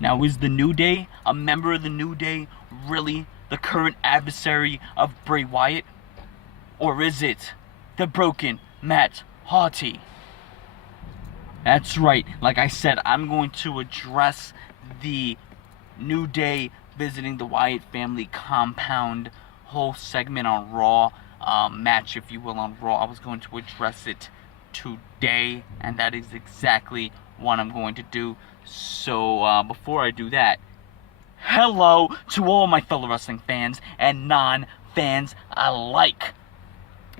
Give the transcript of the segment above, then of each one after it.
Now, is the New Day, a member of the New Day, really the current adversary of Bray Wyatt? Or is it the broken Matt Hardy? That's right, like I said, I'm going to address the New Day visiting the Wyatt family compound, whole segment on Raw, match if you will on Raw. I was going to address it today, and that is exactly what I'm going to do. So before I do that, hello to all my fellow wrestling fans and non-fans alike.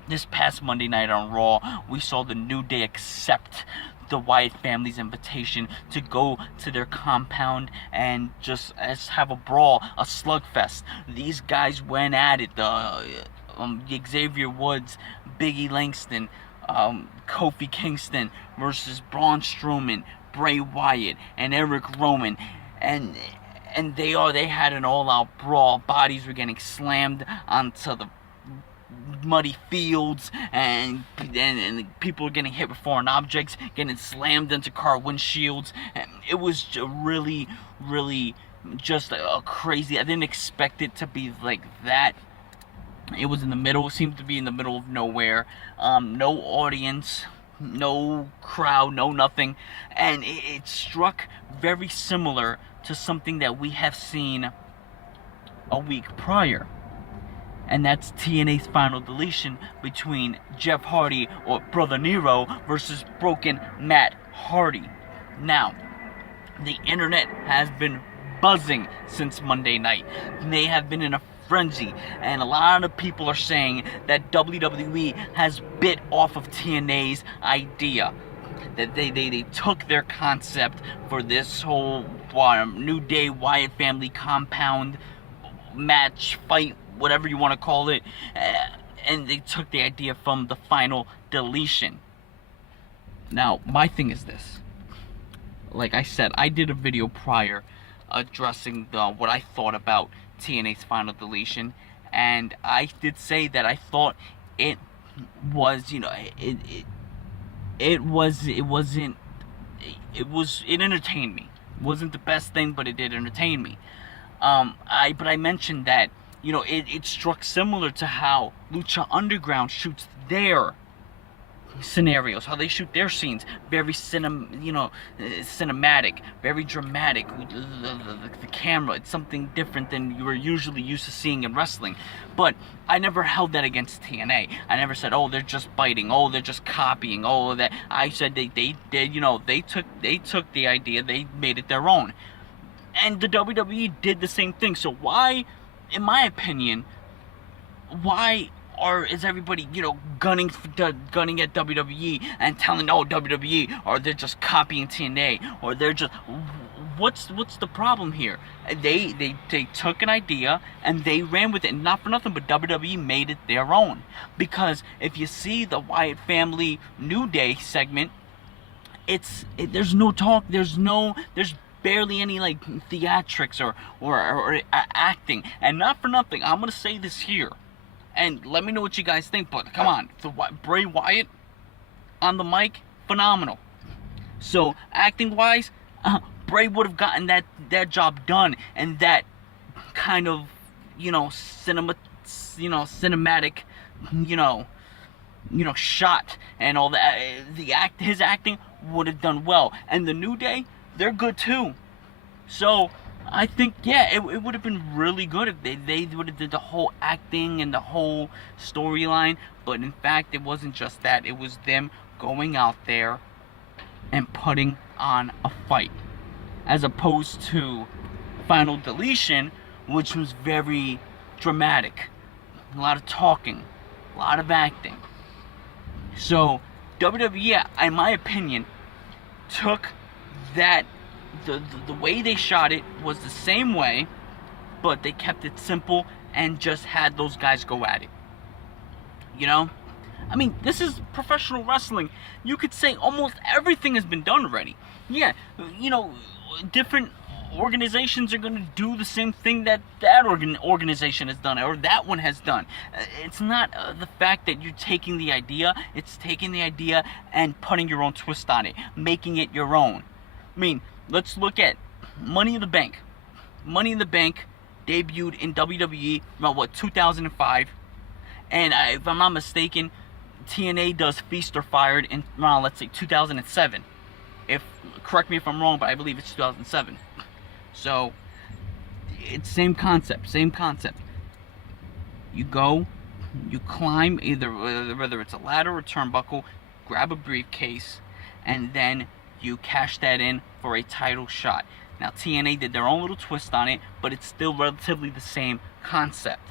This past Monday night on Raw, we saw the New Day accept the Wyatt family's invitation to go to their compound and just have a brawl, a slugfest. These guys went at it. Xavier Woods, Biggie Langston, Kofi Kingston versus Braun Strowman, Bray Wyatt, and Eric Rowan, and they had an all-out brawl. Bodies were getting slammed onto the muddy fields, and people were getting hit with foreign objects, getting slammed into car windshields, and it was really just a crazy. I didn't expect it to be like that. It was in the middle, it seemed to be in the middle of nowhere, no audience, no crowd, no nothing, and it struck very similar to something that we have seen a week prior, and that's TNA's Final Deletion between Jeff Hardy, or Brother Nero, versus broken Matt Hardy. Now, the internet has been buzzing since Monday night. They have been in a frenzy, and a lot of people are saying that WWE has bit off of TNA's idea, that they took their concept for this whole New Day Wyatt family compound match, fight, whatever you want to call it, and they took the idea from the Final Deletion. Now, my thing is this. Like I said, I did a video prior addressing what I thought about TNA's Final Deletion, and I did say that I thought it was, it entertained me. It wasn't the best thing, but it did entertain me. But I mentioned that, it struck similar to how Lucha Underground shoots their scenarios, how they shoot their scenes, very cinematic, very dramatic. The camera, it's something different than you were usually used to seeing in wrestling. But I never held that against TNA. I never said, oh, they're just biting, oh, they're just copying, oh, that. I said they took the idea, they made it their own, and the WWE did the same thing. So why, in my opinion, is everybody, gunning at WWE and telling, oh, WWE, or they're just copying TNA, or they're just, what's the problem here? They took an idea and they ran with it, and not for nothing, but WWE made it their own. Because if you see the Wyatt family New Day segment, there's no talk, there's barely any like theatrics or acting, and not for nothing, I'm gonna say this here, and let me know what you guys think, but come on, Bray Wyatt on the mic, phenomenal. So acting wise, Bray would have gotten that job done, and that kind of cinematic shot and all that. His acting would have done well, and the New Day, they're good too. So I think, yeah, it would have been really good if they would have did the whole acting and the whole storyline. But in fact, it wasn't just that. It was them going out there and putting on a fight, as opposed to Final Deletion, which was very dramatic, a lot of talking, a lot of acting. So WWE, in my opinion, took that, the way they shot it was the same way, but they kept it simple and just had those guys go at it. I mean, this is professional wrestling. You could say almost everything has been done already. Yeah, different organizations are going to do the same thing that organization has done, or that one has done. It's not the fact that you're taking the idea, it's taking the idea and putting your own twist on it, making it your own. I mean, let's look at Money in the Bank. Money in the Bank debuted in WWE about 2005, and if I'm not mistaken, TNA does Feast or Fired in around, let's say, 2007. Correct me if I'm wrong, but I believe it's 2007. So it's same concept. You go, you climb either, whether it's a ladder or turnbuckle, grab a briefcase, and then you cash that in for a title shot. Now TNA did their own little twist on it, but it's still relatively the same concept.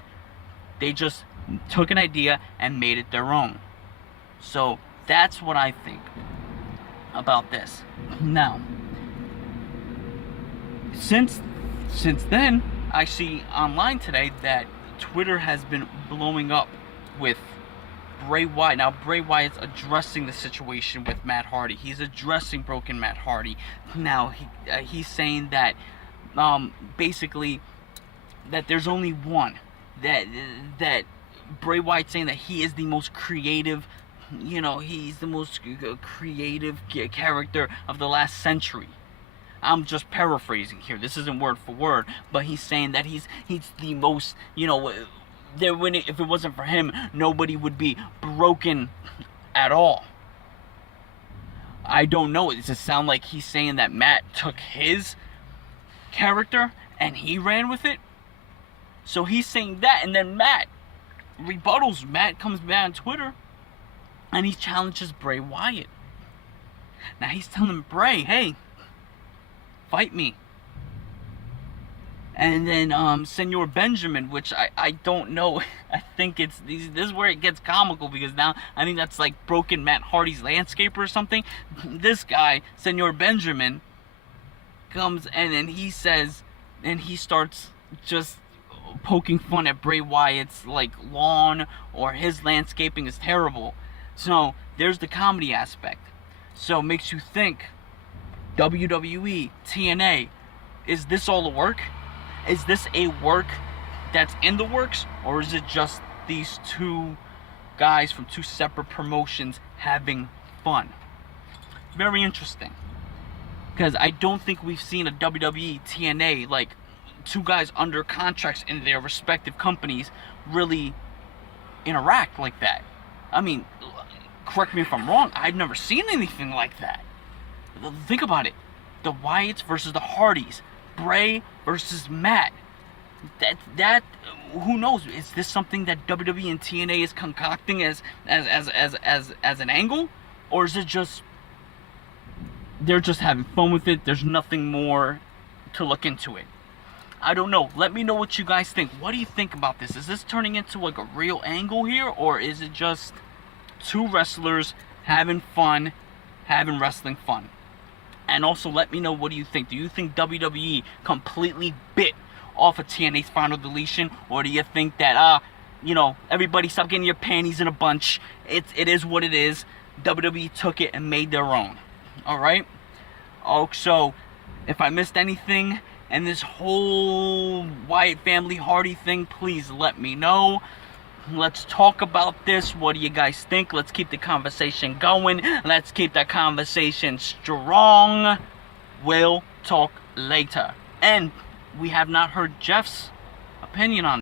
They just took an idea and made it their own. So that's what I think about this. Now, since then, I see online today that Twitter has been blowing up with Bray Wyatt. Now, Bray Wyatt's addressing the situation with Matt Hardy. He's addressing broken Matt Hardy. Now, he's saying that, basically, that there's only one. That Bray Wyatt's saying that he is the most creative, he's the most creative character of the last century. I'm just paraphrasing here. This isn't word for word, but he's saying that he's the most, if it wasn't for him, nobody would be broken at all. I don't know. Does it sound like he's saying that Matt took his character and he ran with it? So he's saying that, and then Matt rebuttals. Matt comes back on Twitter and he challenges Bray Wyatt. Now he's telling Bray, hey, fight me. And then Senor Benjamin, which I don't know. I think this is where it gets comical, because now I think that's like broken Matt Hardy's landscaper or something. This guy, Senor Benjamin, comes and then he says, and he starts just poking fun at Bray Wyatt's like lawn, or his landscaping is terrible. So there's the comedy aspect. So it makes you think, WWE, TNA, is this all a work? Is this a work that's in the works, or is it just these two guys from two separate promotions having fun? Very interesting, because I don't think we've seen a WWE, TNA, like two guys under contracts in their respective companies really interact like that. I mean, correct me if I'm wrong, I've never seen anything like that. Think about it. The Wyatts versus the Hardys. Bray versus Matt. That who knows? Is this something that WWE and TNA is concocting as an angle? Or is it just they're just having fun with it? There's nothing more to look into it. I don't know. Let me know what you guys think. What do you think about this? Is this turning into like a real angle here? Or is it just two wrestlers having fun, having wrestling fun? And also let me know, what do you think? Do you think WWE completely bit off of TNA's Final Deletion? Or do you think that, everybody stop getting your panties in a bunch. It is what it is. WWE took it and made their own. Alright? So, if I missed anything in this whole Wyatt Family Hardy thing, please let me know. Let's talk about this. What do you guys think? Let's keep the conversation going. Let's keep the conversation strong. We'll talk later. And we have not heard Jeff's opinion on